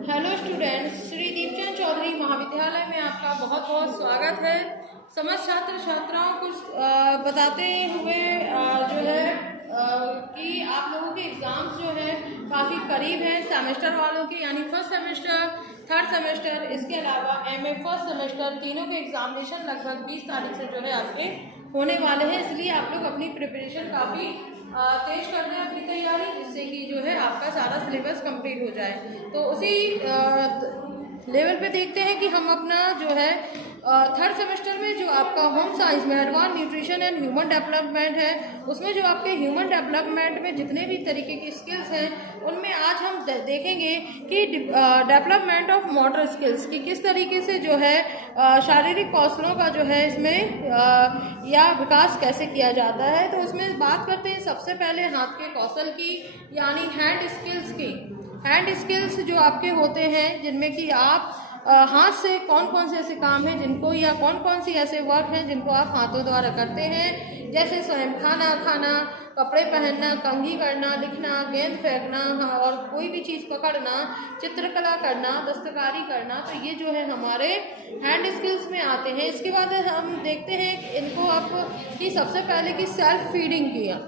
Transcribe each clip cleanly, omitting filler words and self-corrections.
Hello students, Shri Deepchand Chaudhary महाविद्यालय में आपका बहुत बहुत स्वागत है। समस्त छात्र छात्राओं को बताते हुए जो है कि आप लोगों के एग्ज़ाम्स जो है काफ़ी करीब हैं सेमेस्टर वालों के, यानी फर्स्ट सेमेस्टर, थर्ड सेमेस्टर, इसके अलावा एमए फर्स्ट सेमेस्टर, तीनों के एग्जामिनेशन लगभग 20 तारीख से जो है आपके होने वाले हैं। इसलिए आप लोग अपनी प्रिपरेशन काफ़ी तेज कर दें अपनी तैयारी, जिससे कि जो है आपका सारा सिलेबस कंप्लीट हो जाए। तो उसी लेवल पे देखते हैं कि हम अपना जो है थर्ड सेमेस्टर में जो आपका होम साइंस में advance nutrition and human development है, उसमें जो आपके ह्यूमन डेवलपमेंट में जितने भी तरीके की स्किल्स हैं, उनमें आज हम देखेंगे कि डेवलपमेंट ऑफ मोटर स्किल्स की किस तरीके से जो है शारीरिक कौशलों का जो है इसमें या विकास कैसे किया जाता है। तो उसमें बात करते हैं सबसे पहले हाथ के कौशल की, यानी हैंड स्किल्स की। हैंड स्किल्स जो आपके होते हैं, जिनमें कि आप हाथ से कौन कौन से ऐसे काम हैं जिनको, या कौन कौन सी ऐसे वर्क हैं जिनको आप हाथों द्वारा करते हैं, जैसे स्वयं खाना खाना, कपड़े पहनना, कंघी करना, लिखना, गेंद फेंकना, और कोई भी चीज़ पकड़ना, चित्रकला करना, दस्तकारी करना। तो ये जो है हमारे हैंड स्किल्स में आते हैं। इसके बाद हम देखते हैं कि इनको आप कि सबसे पहले की सेल्फ फीडिंग किया।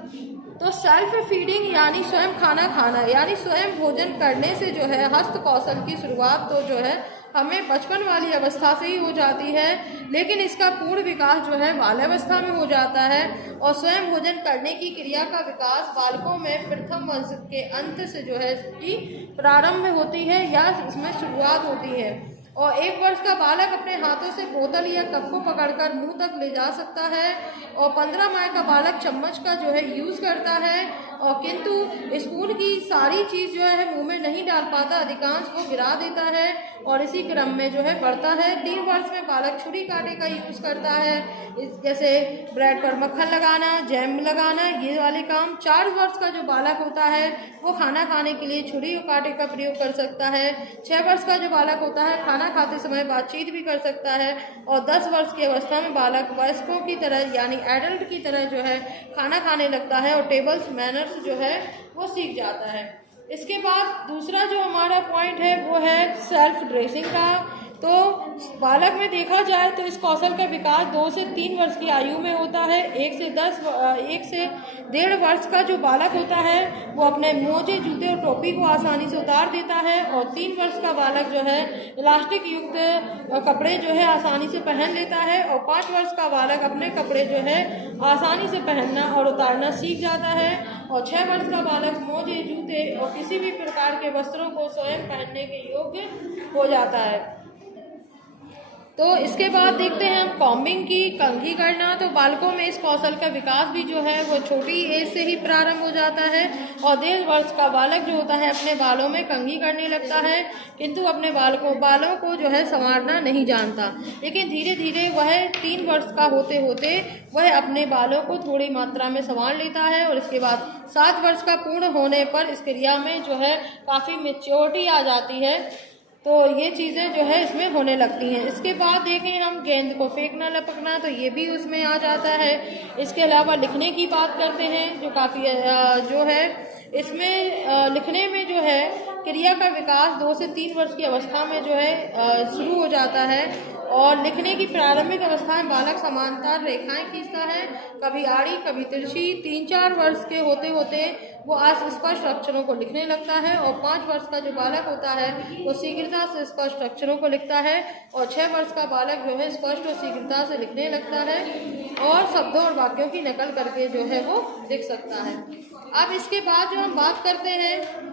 तो सेल्फ फीडिंग यानी स्वयं खाना खाना, यानी स्वयं भोजन करने से जो है हस्त कौशल की शुरुआत तो जो है हमें बचपन वाली अवस्था से ही हो जाती है, लेकिन इसका पूर्ण विकास जो है बाल्यावस्था में हो जाता है। और स्वयं भोजन करने की क्रिया का विकास बालकों में प्रथम वंश के अंत से जो है इसकी प्रारंभ होती है, या इसमें शुरुआत होती है। और 1 वर्ष का बालक अपने हाथों से बोतल या कप को पकड़कर मुंह तक ले जा सकता है, और 15 माह का बालक चम्मच का जो है यूज़ करता है, और किंतु स्पून की सारी चीज़ जो है मुंह में नहीं डाल पाता, अधिकांश वो गिरा देता है और इसी क्रम में जो है बढ़ता है। 3 वर्ष में बालक छुरी कांटे का यूज़ करता है, जैसे ब्रेड पर मक्खन लगाना, जैम लगाना, ये वाले काम। 4 वर्ष का जो बालक होता है वो खाना खाने के लिए छुरी और कांटे का प्रयोग कर सकता है। 6 वर्ष का जो बालक होता है खाना खाते समय बातचीत भी कर सकता है, और 10 वर्ष की अवस्था में बालक वयस्कों की तरह यानी एडल्ट की तरह जो है खाना खाने लगता है और टेबल्स मैनर्स जो है वो सीख जाता है। इसके बाद दूसरा जो हमारा पॉइंट है वो है सेल्फ ड्रेसिंग का। तो बालक में देखा जाए तो इस कौशल का विकास 2 से 3 वर्ष की आयु में होता है। 1 से 1.5 वर्ष का जो बालक होता है वो अपने मोजे, जूते और टोपी को आसानी से उतार देता है, और 3 वर्ष का बालक जो है इलास्टिक युक्त कपड़े जो है आसानी से पहन लेता है, और 5 वर्ष का बालक अपने कपड़े जो है आसानी से पहनना और उतारना सीख जाता है, और 6 वर्ष का बालक मोजे, जूते और किसी भी प्रकार के वस्त्रों को स्वयं पहनने के योग्य हो जाता है। तो इसके बाद देखते हैं हम कॉम्बिंग की, कंघी करना। तो बालकों में इस कौशल का विकास भी जो है वो छोटी एज से ही प्रारंभ हो जाता है, और 1.5 वर्ष का बालक जो होता है अपने बालों में कंघी करने लगता है, किंतु अपने बालों को जो है संवारना नहीं जानता। लेकिन धीरे धीरे वह 3 वर्ष का होते होते वह अपने बालों को थोड़ी मात्रा में संवार लेता है, और इसके बाद 7 वर्ष का पूर्ण होने पर इस क्रिया में जो है काफ़ी मैच्योरिटी आ जाती है। तो ये चीज़ें जो है इसमें होने लगती हैं। इसके बाद देखें हम गेंद को फेंकना, लपकना, तो ये भी उसमें आ जाता है। इसके अलावा लिखने की बात करते हैं, जो काफ़ी जो है इसमें लिखने में जो है क्रिया का विकास 2 से 3 वर्ष की अवस्था में जो है शुरू हो जाता है, और लिखने की प्रारंभिक अवस्था में बालक समांतर रेखाएं खींचता है, कभी आड़ी कभी तिरछी। 3-4 वर्ष के होते होते वो अस्पष्ट अक्षरों को लिखने लगता है, और 5 वर्ष का जो बालक होता है वो शीघ्रता से स्पष्ट अक्षरों को लिखता है, और 6 वर्ष का बालक जो है स्पष्ट और शीघ्रता से लिखने लगता है, और शब्दों और वाक्यों की नकल करके जो है वो लिख सकता है। अब इसके बाद जो हम बात करते हैं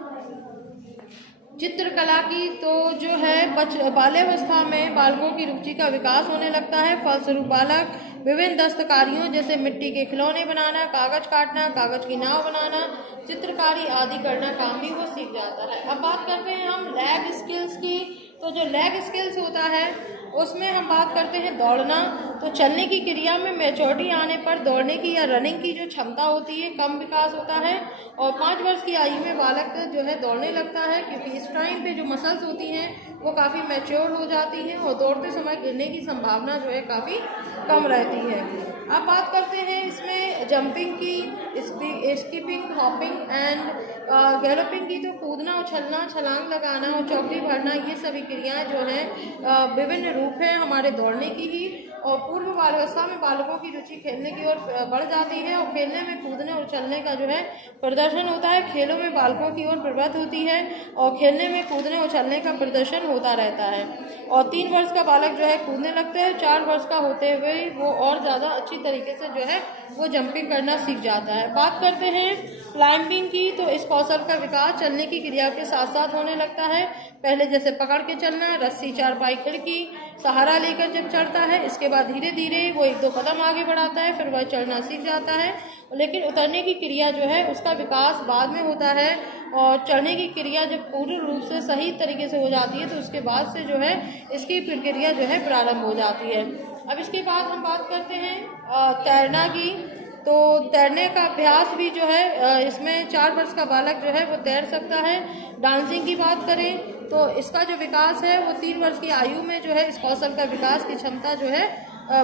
चित्रकला की, तो जो है बाल्यावस्था में बालकों की रुचि का विकास होने लगता है। फलस्वरूप बालक विभिन्न दस्तकारियों जैसे मिट्टी के खिलौने बनाना, कागज काटना, कागज की नाव बनाना, चित्रकारी आदि करना काम भी वो सीख जाता है। अब बात करते हैं हम लैग स्किल्स की। तो जो लैग स्किल्स होता है उसमें हम बात करते हैं दौड़ना। तो चलने की क्रिया में मैच्योरिटी आने पर दौड़ने की या रनिंग की जो क्षमता होती है कम विकास होता है, और 5 वर्ष की आयु में बालक जो है दौड़ने लगता है, क्योंकि इस टाइम पे जो मसल्स होती हैं वो काफ़ी मैच्योर हो जाती हैं, और दौड़ते समय गिरने की संभावना जो है काफ़ी कम रहती है। अब बात करते हैं इसमें जंपिंग की, स्कीपिंग, हॉपिंग एंड गैलोपिंग की। तो कूदना, उछलना, छलांग लगाना और चौकड़ी भरना, ये सभी क्रियाएं जो हैं विभिन्न रूप हैं हमारे दौड़ने की ही। और पूर्व बाल्यावस्था में बालकों की रुचि खेलने की ओर बढ़ जाती है और खेलने में, कूदने और उछलने का जो है प्रदर्शन होता है। खेलों में बालकों की ओर प्रवृत्त होती है और खेलने में, कूदने उछलने का प्रदर्शन होता रहता है। और 3 वर्ष का बालक जो है कूदने लगता है, 4 वर्ष का होते हुए वो और ज़्यादा अच्छी तरीके से जो है वो जंपिंग करना सीख जाता है। बात करते हैं क्लाइंबिंग की। तो इस कौशल का विकास चलने की क्रिया के साथ साथ होने लगता है। पहले जैसे पकड़ के चलना, रस्सी, चारपाई, खिड़की सहारा लेकर जब चढ़ता है, इसके बाद धीरे धीरे वो 1-2 कदम आगे बढ़ाता है, फिर वह चढ़ना सीख जाता है। लेकिन उतरने की क्रिया जो है उसका विकास बाद में होता है। और चढ़ने की क्रिया जब पूर्ण रूप से सही तरीके से हो जाती है तो उसके बाद से जो है इसकी प्रक्रिया जो है प्रारंभ हो जाती है। अब इसके बाद हम बात करते हैं तैरना की। तो तैरने का अभ्यास भी जो है इसमें 4 वर्ष का बालक जो है वो तैर सकता है। डांसिंग की बात करें तो इसका जो विकास है वो 3 वर्ष की आयु में जो है इस कौशल का विकास की क्षमता जो है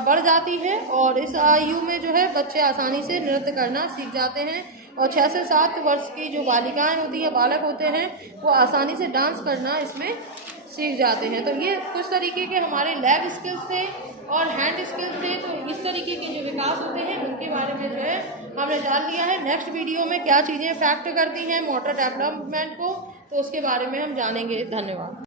बढ़ जाती है। और इस आयु में जो है बच्चे आसानी से नृत्य करना सीख जाते हैं। और 6 से 7 वर्ष की जो बालिकाएं होती है, बालक होते हैं, वो आसानी से डांस करना इसमें सीख जाते हैं। तो ये कुछ तरीके के हमारे लैब स्किल्स थे और हैंड स्किल्स थे। तो इस तरीके के जो विकास होते हैं उनके बारे में जो है हमने जान लिया है। नेक्स्ट वीडियो में क्या चीज़ें इफेक्ट करती हैं मोटर डेवलपमेंट को, तो उसके बारे में हम जानेंगे। धन्यवाद।